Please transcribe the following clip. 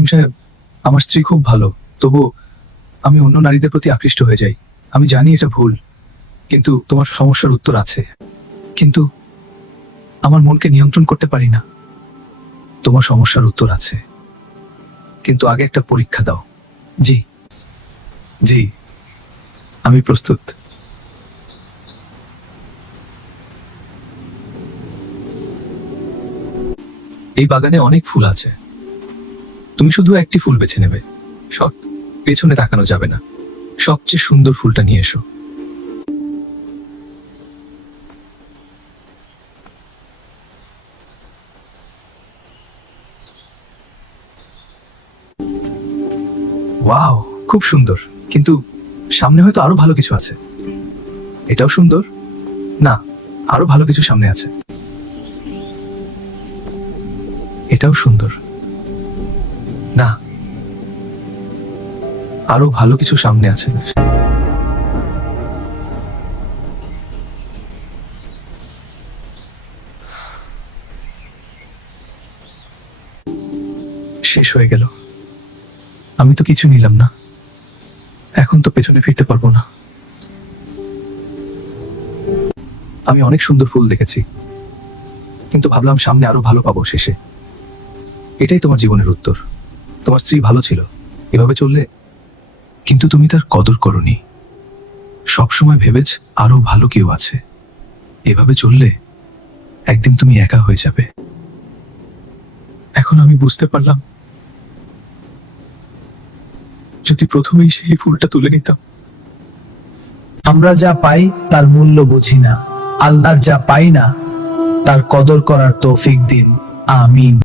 হাকিম সাহেব, আমার স্ত্রী খুব ভালো, তবু আমি অন্য নারীদের প্রতি আকৃষ্ট হয়ে যাই। আমি জানি এটা ভুল, কিন্তু তোমার সমস্যার উত্তর আছে। কিন্তু আমার মনকে নিয়ন্ত্রণ করতে পারি না। তোমার সমস্যার উত্তর আছে, কিন্তু আগে একটা পরীক্ষা দাও। জি জি, আমি প্রস্তুত। এই বাগানে অনেক ফুল আছে, তুমি শুধু একটি ফুল বেছে নেবে। সব পেছনে তাকানো যাবে না, সবচেয়ে সুন্দর ফুলটা নিয়ে এসো। ওয়াও, খুব সুন্দর, কিন্তু সামনে হয়তো আরো ভালো কিছু আছে। এটাও সুন্দর, না, আরো ভালো কিছু সামনে আছে। এটাও সুন্দর, না, আরো ভালো কিছু সামনে আছে। শেষ হয়ে গেল, আমি তো কিছু নিলাম না। এখন তো পেছনে ফিরতে পারবো না। আমি অনেক সুন্দর ফুল দেখেছি, কিন্তু ভাবলাম সামনে আরো ভালো পাবো শেষে। এটাই তোমার জীবনের উত্তর। তোমার স্ত্রী ভালো ছিল, এভাবে চললে, কিন্তু তুমি তার কদর করনি। সবসময় ভেবেছ আরো ভালো কেউ আছে। এভাবে চললে একদিন তুমি একা হয়ে যাবে। এখন আমি বুঝতে পারলাম, যদি প্রথমেই সেই ফুলটা তুলে নিতাম। আমরা যা পাই তার মূল্য বুঝি না, আল্লাহর যা পাই না তার কদর করার তৌফিক দিন। আমিন।